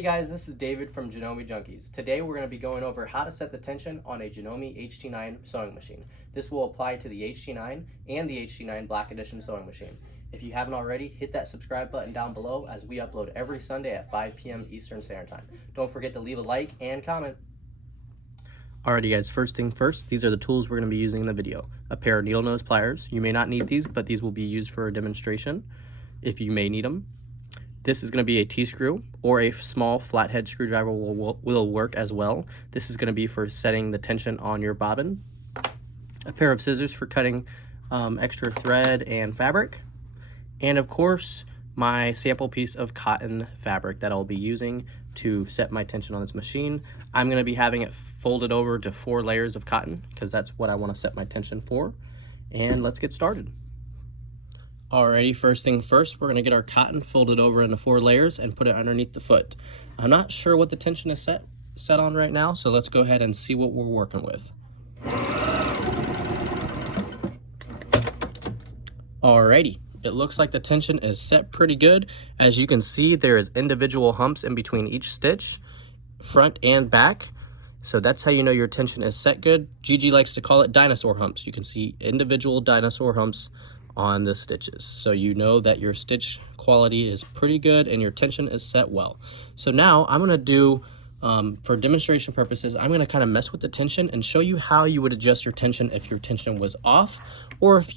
Hey guys, this is David from Janome Junkies. Today we're going to be going over how to set the tension on a Janome HD-9 sewing machine. This will apply to the HD-9 and the HD-9 Black Edition sewing machine. If you haven't already, hit that subscribe button down below as we upload every Sunday at 5 p.m. Eastern Standard Time. Don't forget to leave a like and comment. Alrighty guys, first thing first, these are the tools we're going to be using in the video. A pair of needle nose pliers. You may not need these, but these will be used for a demonstration if you may need them. This is going to be a T-screw, or a small flathead screwdriver will work as well. This is going to be for setting the tension on your bobbin. A pair of scissors for cutting extra thread and fabric. And of course, my sample piece of cotton fabric that I'll be using to set my tension on this machine. I'm going to be having it folded over to 4 layers of cotton because that's what I want to set my tension for. And let's get started. Alrighty, first thing first, we're going to get our cotton folded over into 4 layers and put it underneath the foot. I'm not sure what the tension is set on right now, so let's go ahead and see what we're working with. Alrighty, it looks like the tension is set pretty good. As you can see, there is individual humps in between each stitch, front and back. So that's how you know your tension is set good. Gigi likes to call it dinosaur humps. You can see individual dinosaur humps on the stitches, so you know that your stitch quality is pretty good and your tension is set well. So now I'm going to do for demonstration purposes, I'm going to kind of mess with the tension and show you how you would adjust your tension if your tension was off, or if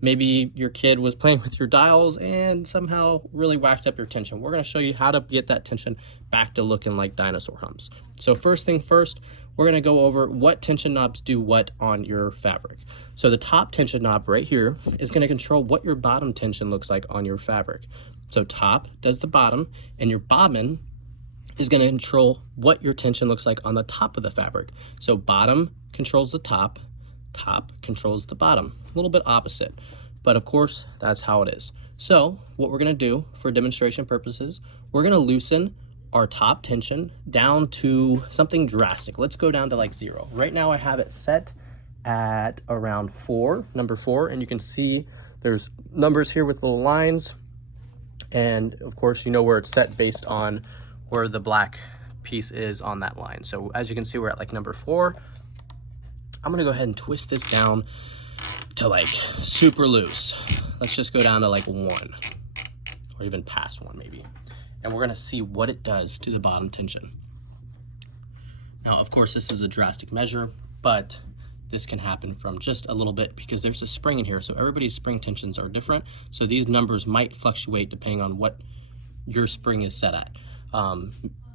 maybe your kid was playing with your dials and somehow really whacked up your tension. We're going to show you how to get that tension back to looking like dinosaur humps. So first thing first, we're going to go over what tension knobs do what on your fabric. So the top tension knob right here is going to control what your bottom tension looks like on your fabric. So top does the bottom, and your bobbin is going to control what your tension looks like on the top of the fabric. So bottom controls the top, top controls the bottom. A little bit opposite, but of course that's how it is. So what we're going to do for demonstration purposes, we're going to loosen our top tension down to something drastic. Let's go down to like 0. Right now I have it set at around 4, number 4, and you can see there's numbers here with little lines, and of course you know where it's set based on where the black piece is on that line. So as you can see, we're at like number 4. I'm gonna go ahead and twist this down to like super loose. Let's just go down to like 1, or even past 1 maybe. And we're gonna see what it does to the bottom tension. Now, of course, this is a drastic measure, but this can happen from just a little bit because there's a spring in here. So everybody's spring tensions are different. So these numbers might fluctuate depending on what your spring is set at.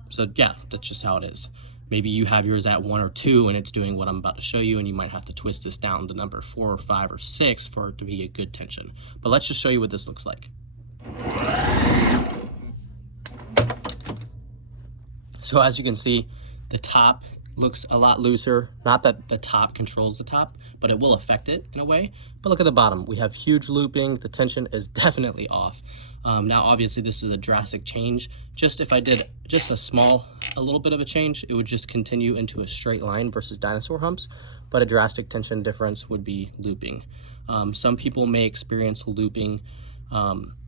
So yeah, that's just how it is. Maybe you have yours at 1 or 2 and it's doing what I'm about to show you, and you might have to twist this down to number 4 or 5 or 6 for it to be a good tension. But let's just show you what this looks like. So as you can see, the top looks a lot looser. Not that the top controls the top, but it will affect it in a way. But look at the bottom. We have huge looping. The tension is definitely off. Now, obviously, this is a drastic change. Just if I did just a little bit of a change, it would just continue into a straight line versus dinosaur humps. But a drastic tension difference would be looping. Some people may experience looping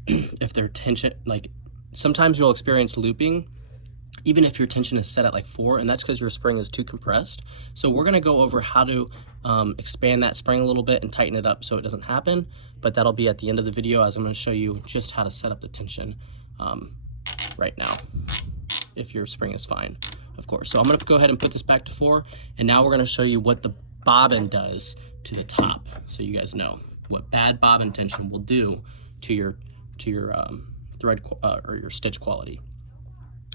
if their tension, like sometimes you'll experience looping even if your tension is set at like 4, and that's because your spring is too compressed. So we're going to go over how to expand that spring a little bit and tighten it up so it doesn't happen, but that'll be at the end of the video, as I'm going to show you just how to set up the tension right now if your spring is fine, of course. So I'm going to go ahead and put this back to 4, and now we're going to show you what the bobbin does to the top, so you guys know what bad bobbin tension will do to your thread or your stitch quality.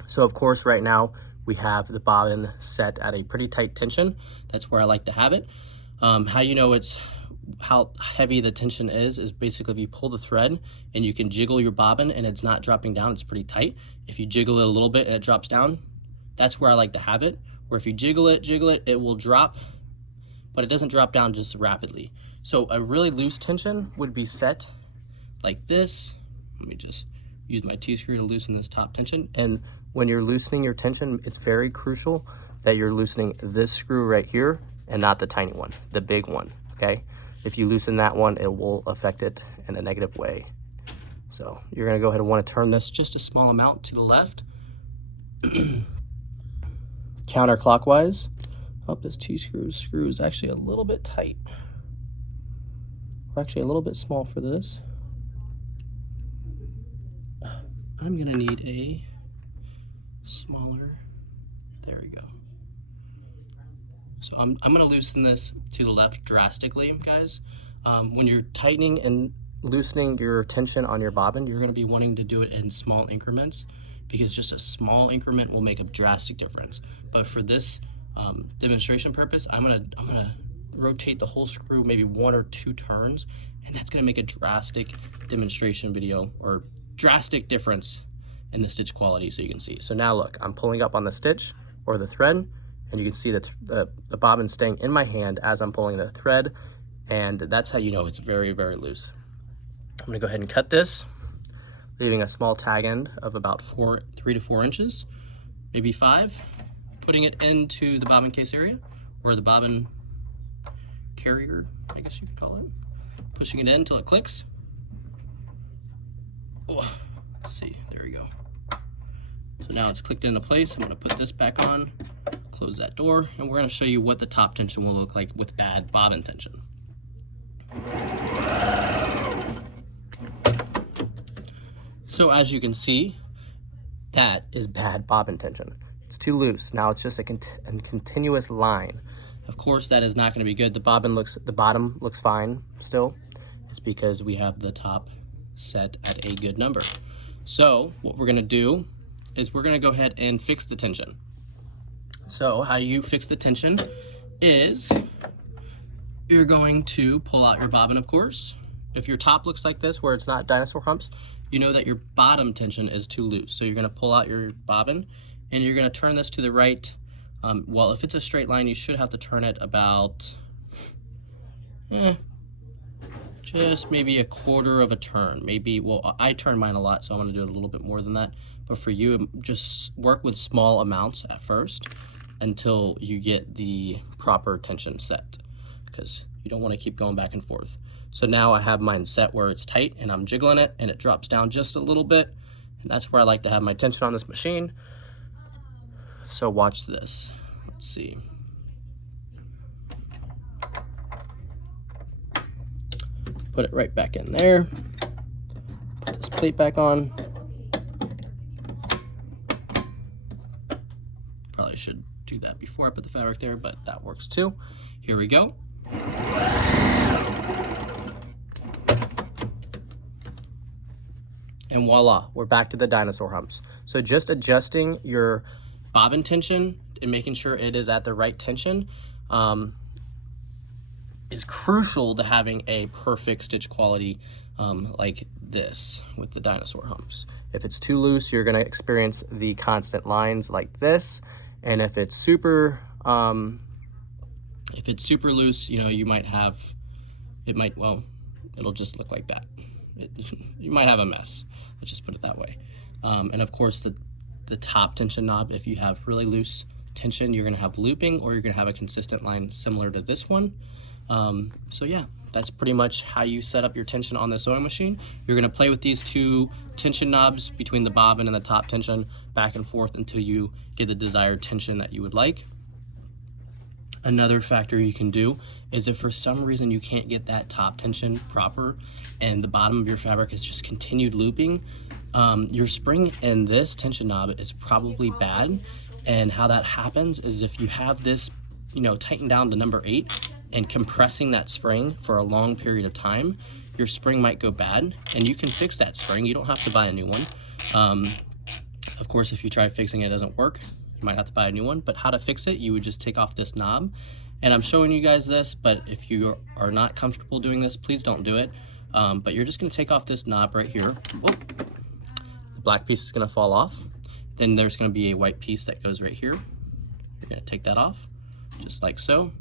So of course, right now we have the bobbin set at a pretty tight tension. That's where I like to have it. How you know how heavy the tension is basically if you pull the thread and you can jiggle your bobbin and it's not dropping down, it's pretty tight. If you jiggle it a little bit and it drops down, that's where I like to have it. Or if you jiggle it, it will drop, but it doesn't drop down just rapidly. So a really loose tension would be set like this. Let me just use my T-screw to loosen this top tension. And when you're loosening your tension, it's very crucial that you're loosening this screw right here and not the tiny one, the big one, okay? If you loosen that one, it will affect it in a negative way. So you're gonna go ahead and wanna turn this just a small amount to the left Counterclockwise. Oh, this screw is actually a little bit tight. Or actually a little bit small for this. I'm gonna need a smaller. There we go. So I'm gonna loosen this to the left drastically, guys. When you're tightening and loosening your tension on your bobbin, you're gonna be wanting to do it in small increments, because just a small increment will make a drastic difference. But for this demonstration purpose, I'm gonna rotate the whole screw maybe 1 or 2 turns, and that's gonna make a drastic demonstration video, or drastic difference in the stitch quality, so you can see. So now look, I'm pulling up on the stitch or the thread, and you can see that the bobbin staying in my hand as I'm pulling the thread, and that's how you know it's very, very loose. I'm gonna go ahead and cut this, leaving a small tag end of about 3 to 4 inches, maybe 5, putting it into the bobbin case area, or the bobbin carrier, I guess you could call it. Pushing it in until it clicks. Oh, let's see, there we go. So now it's clicked into place. I'm gonna put this back on, close that door, and we're gonna show you what the top tension will look like with bad bobbin tension. So as you can see, that is bad bobbin tension. It's too loose. Now it's just a continuous line. Of course, that is not going to be good. The bottom looks fine still. It's because we have the top set at a good number. So what we're going to do is we're going to go ahead and fix the tension. So how you fix the tension is you're going to pull out your bobbin, of course. If your top looks like this, where it's not dinosaur humps, you know that your bottom tension is too loose. So you're going to pull out your bobbin, and you're going to turn this to the right. Well, if it's a straight line, you should have to turn it about just maybe a quarter of a turn. Maybe, well, I turn mine a lot, so I'm going to do it a little bit more than that. But for you, just work with small amounts at first until you get the proper tension set, because you don't want to keep going back and forth. So now I have mine set where it's tight, and I'm jiggling it, and it drops down just a little bit. And that's where I like to have my tension on this machine. So watch this. Let's see. Put it right back in there. Put this plate back on. Probably should do that before I put the fabric there, but that works too. Here we go. And voila, we're back to the dinosaur humps. So just adjusting your bobbin tension and making sure it is at the right tension is crucial to having a perfect stitch quality like this with the dinosaur humps. If it's too loose, you're gonna experience the constant lines like this. And if it's super loose, you know, you might have, well, it'll just look like that. You might have a mess. Let's just put it that way. And of course, the top tension knob, if you have really loose tension, you're gonna have looping, or you're gonna have a consistent line similar to this one. So yeah, that's pretty much how you set up your tension on the sewing machine. You're gonna play with these 2 tension knobs between the bobbin and the top tension back and forth until you get the desired tension that you would like. Another factor you can do is if for some reason you can't get that top tension proper and the bottom of your fabric is just continued looping, your spring in this tension knob is probably bad. And how that happens is if you have this, you know, tightened down to number 8 and compressing that spring for a long period of time, your spring might go bad, and you can fix that spring. You don't have to buy a new one. Of course, if you try fixing it, it doesn't work, you might have to buy a new one. But how to fix it, you would just take off this knob, and I'm showing you guys this, but if you are not comfortable doing this, please don't do it. But you're just gonna take off this knob right here. Whoop. The black piece is gonna fall off. Then there's gonna be a white piece that goes right here. You're gonna take that off, just like so.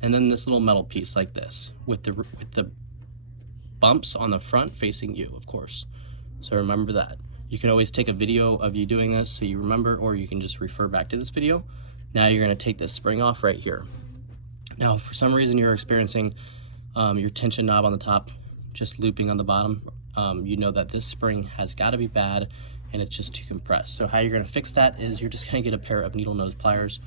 And then this little metal piece like this, with the bumps on the front facing you, of course. So remember that. You can always take a video of you doing this so you remember, or you can just refer back to this video. Now you're gonna take this spring off right here. Now, if for some reason you're experiencing your tension knob on the top just looping on the bottom, you know that this spring has gotta be bad, and it's just too compressed. So how you're gonna fix that is you're just gonna get a pair of needle nose pliers,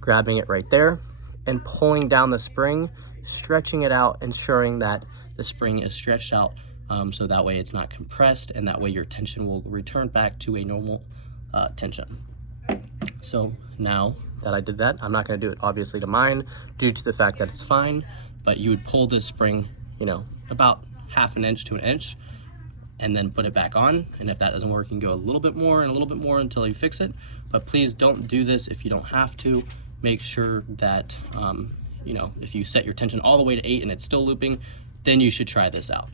grabbing it right there and pulling down the spring, stretching it out, ensuring that the spring is stretched out, so that way it's not compressed, and that way your tension will return back to a normal tension. So now that I did that, I'm not gonna do it obviously to mine due to the fact that it's fine, but you would pull this spring, you know, about 1/2 inch to 1 inch, and then put it back on. And if that doesn't work, you can go a little bit more and a little bit more until you fix it. But please don't do this if you don't have to. Make sure that, you know, if you set your tension all the way to 8 and it's still looping, then you should try this out.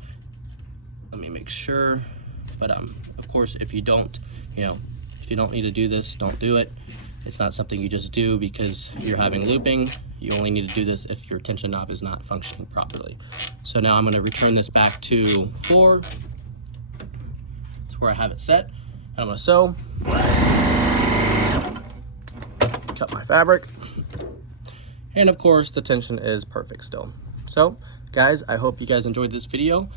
Let me make sure. But of course, if you don't, you know, if you don't need to do this, don't do it. It's not something you just do because you're having looping. You only need to do this if your tension knob is not functioning properly. So now I'm going to return this back to 4. It's where I have it set. And I'm going to sew. Cut my fabric. And of course, the tension is perfect still. So guys, I hope you guys enjoyed this video.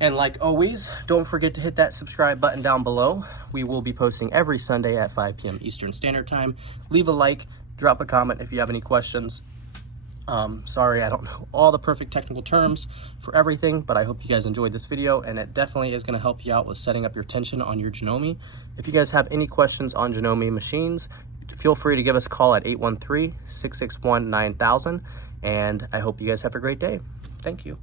And like always, don't forget to hit that subscribe button down below. We will be posting every Sunday at 5 p.m. Eastern Standard Time. Leave a like, drop a comment if you have any questions. Sorry, I don't know all the perfect technical terms for everything, but I hope you guys enjoyed this video, and it definitely is going to help you out with setting up your tension on your Janome. If you guys have any questions on Janome machines, feel free to give us a call at 813-661-9000, and I hope you guys have a great day. Thank you.